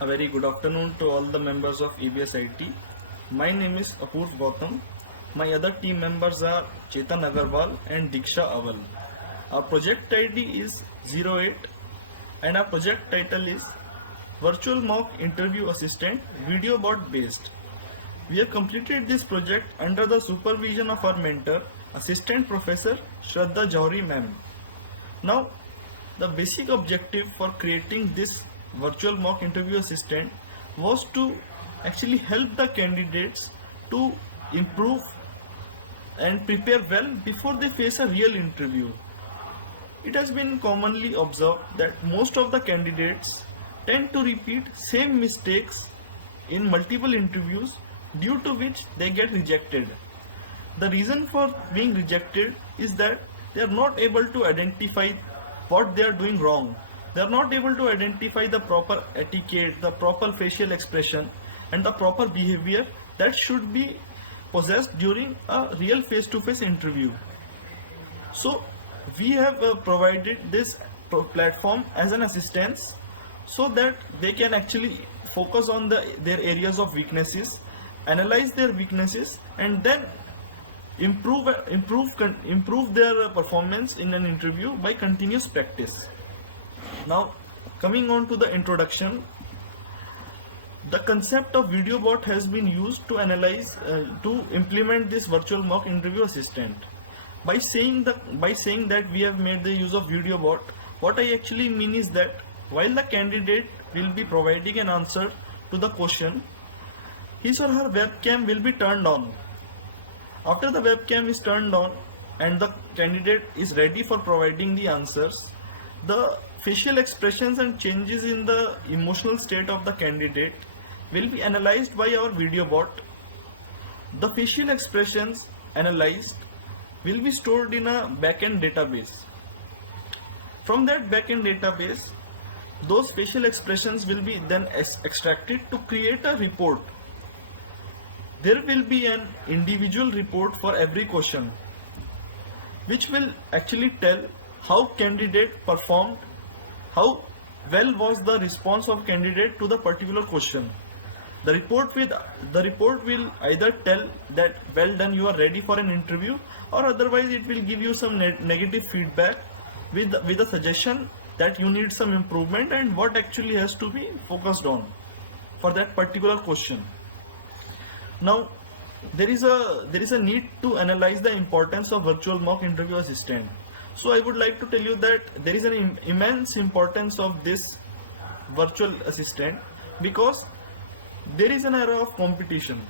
A very good afternoon to all the members of ABESIT. My name is Apurv Gautam. My other team members are Chetan Agarwal and Diksha Aval. Our project ID is 08 and our project title is Virtual Mock Interview Assistant Video Bot Based. We have completed this project under the supervision of our mentor, Assistant Professor Shraddha Jauhari ma'am. Now, the basic objective for creating this virtual mock interview assistant was to actually help the candidates to improve and prepare well before they face a real interview. It has been commonly observed that most of the candidates tend to repeat same mistakes in multiple interviews, due to which they get rejected. The reason for being rejected is that they are not able to identify what they are doing wrong. They are not able to identify the proper etiquette, the proper facial expression and the proper behavior that should be possessed during a real face-to-face interview. So we have provided this platform as an assistance so that they can actually focus on their areas of weaknesses, analyze their weaknesses and then improve their performance in an interview by continuous practice. Now, coming on to the introduction, the concept of video bot has been used to to implement this virtual mock interview assistant. By saying that we have made the use of video bot, what I actually mean is that while the candidate will be providing an answer to the question, his or her webcam will be turned on. After the webcam is turned on and the candidate is ready for providing the answers, the facial expressions and changes in the emotional state of the candidate will be analyzed by our video bot. The facial expressions analyzed will be stored in a backend database. From that backend database, those facial expressions will be then extracted to create a report. There will be an individual report for every question, which will actually tell how candidate performed, how well was the response of candidate to the particular question. The report will either tell that well done, you are ready for an interview, or otherwise it will give you some negative feedback with a suggestion that you need some improvement and what actually has to be focused on for that particular question. Now, there is a need to analyze the importance of virtual mock interview assistant. So I would like to tell you that there is an immense importance of this virtual assistant because there is an era of competition.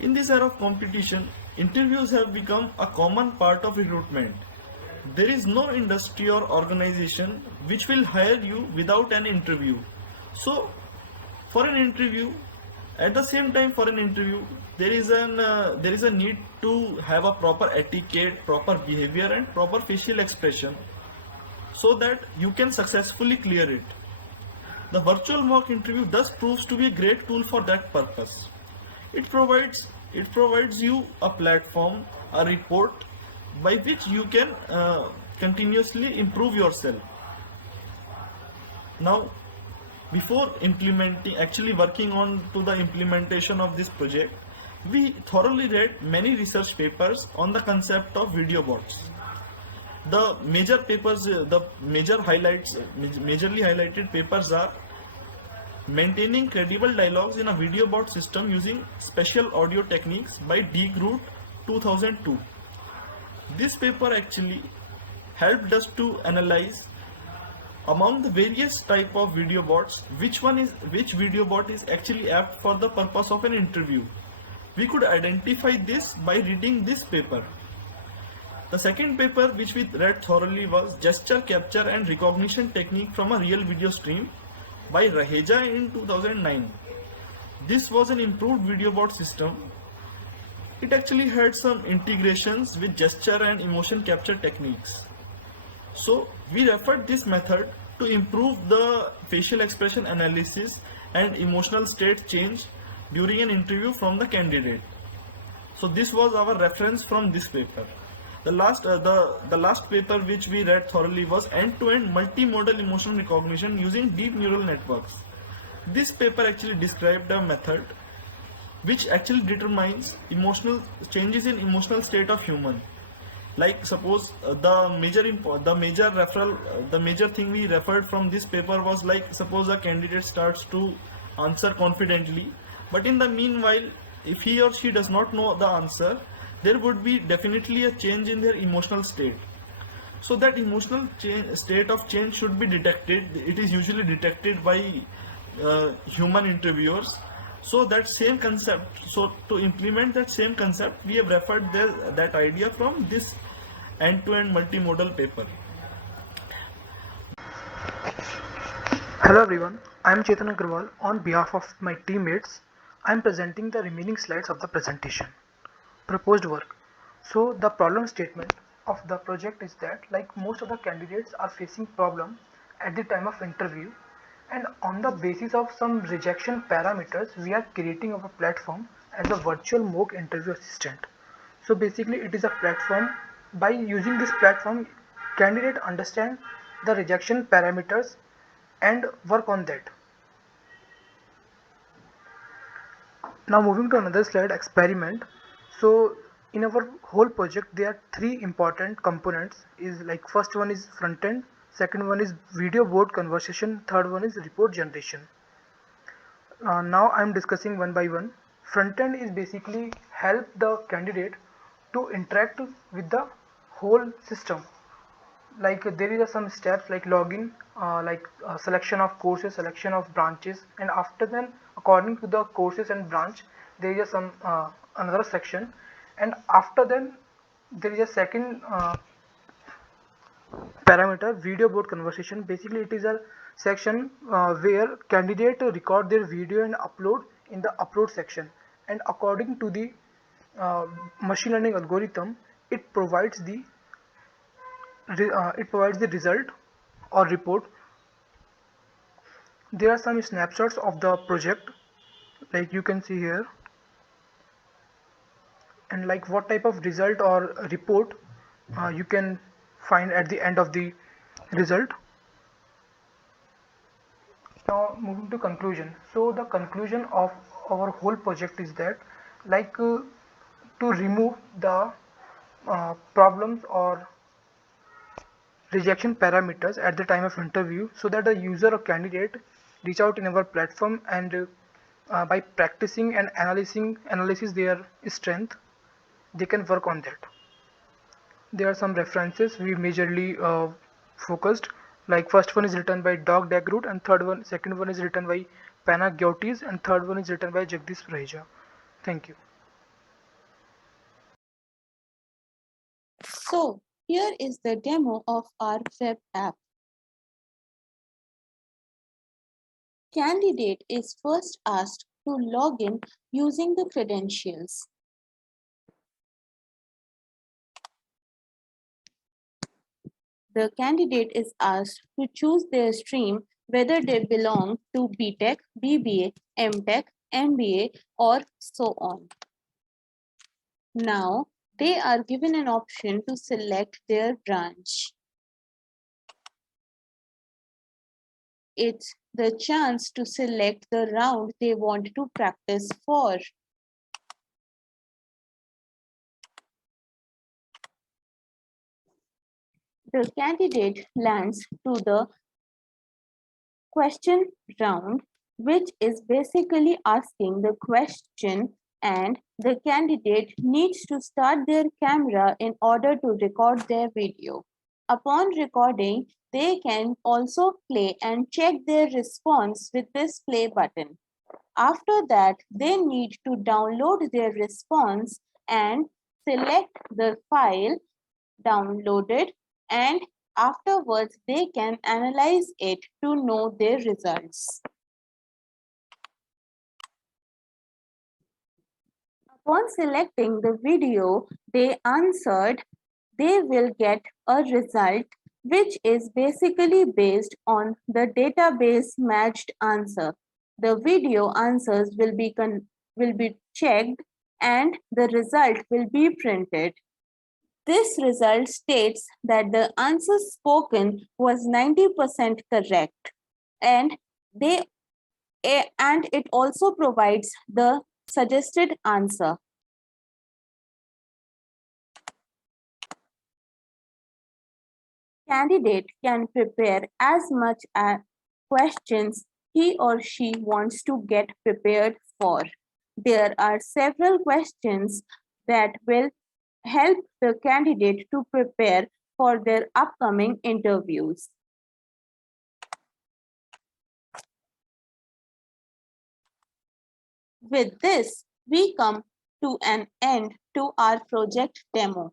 In this era of competition, interviews have become a common part of recruitment. There is no industry or organization which will hire you without an interview. So for an interview, at the same time for an interview, there is a need to have a proper etiquette, proper behavior and proper facial expression so that you can successfully clear it. The virtual mock interview thus proves to be a great tool for that purpose. It provides you a platform, a report by which you can continuously improve yourself. Now, before working on to the implementation of this project, we thoroughly read many research papers on the concept of video bots. The majorly highlighted papers are maintaining credible dialogues in a video bot system using special audio techniques by D. Groot 2002. This paper actually helped us to analyze among the various type of video bots which video bot is actually apt for the purpose of an interview. We could identify this by reading this paper. The second paper which we read thoroughly was Gesture Capture and Recognition Technique from a Real Video Stream by Raheja in 2009. This was an improved video bot system. It actually had some integrations with gesture and emotion capture techniques. So we referred this method to improve the facial expression analysis and emotional state change during an interview from the candidate. So this was our reference from this paper. The last paper which we read thoroughly was end-to-end multimodal emotion recognition using deep neural networks. This paper actually described a method which actually determines emotional changes in emotional state of human. Like suppose the major thing we referred from this paper was, like, suppose a candidate starts to answer confidently, but in the meanwhile, if he or she does not know the answer, there would be definitely a change in their emotional state. So that emotional state of change should be detected. It is usually detected by human interviewers. So that same concept, so to implement that same concept, we have referred that idea from this end-to-end multimodal paper. Hello everyone, I am Chetan Agarwal. On behalf of my teammates, I am presenting the remaining slides of the presentation. Proposed work. So the problem statement of the project is that, like, most of the candidates are facing problem at the time of interview, and on the basis of some rejection parameters, we are creating our platform as a virtual mock interview assistant. So basically it is a platform. By using this platform, candidate understand the rejection parameters and work on that. Now moving to another slide, experiment. So in our whole project there are three important components. Is like, first one is front end, second one is video board conversation, third one is report generation. Now I'm discussing one by one. Front end is basically help the candidate to interact with the whole system. Like, there is some steps like login, selection of courses, selection of branches, and after then, according to the courses and branch, there is some another section, and after then there is a second parameter, video board conversation. Basically it is a section where candidate record their video and upload in the upload section, and according to the machine learning algorithm, it provides the result or report. There are some snapshots of the project, like you can see here, and like what type of result or report you can find at the end of the result. Now moving to conclusion. So the conclusion of our whole project is that, like, to remove the problems or rejection parameters at the time of interview, so that the user or candidate reach out in our platform, and by practicing and analysis their strength, they can work on that. There are some references we majorly focused, like first one is written by Doug Dagroot, and second one is written by Pana Gyotis, and third one is written by Jagdish Praheja. Thank you. So here is the demo of our web app. Candidate is first asked to log in using the credentials. The candidate is asked to choose their stream, whether they belong to BTech, BBA, MTech, MBA, or so on. Now they are given an option to select their branch. It's the chance to select the round they want to practice for. The candidate lands to the question round, which is basically asking the question, and the candidate needs to start their camera in order to record their video. Upon recording, they can also play and check their response with this play button. After that, they need to download their response and select the file downloaded, and afterwards they can analyze it to know their results. Upon selecting the video they answered, they will get a result which is basically based on the database matched answer. The video answers will be checked and the result will be printed. This result states that the answer spoken was 90% correct, and they and it also provides the suggested answer. Candidate can prepare as much as questions he or she wants to get prepared for. There are several questions that will help the candidate to prepare for their upcoming interviews. With this, we come to an end to our project demo.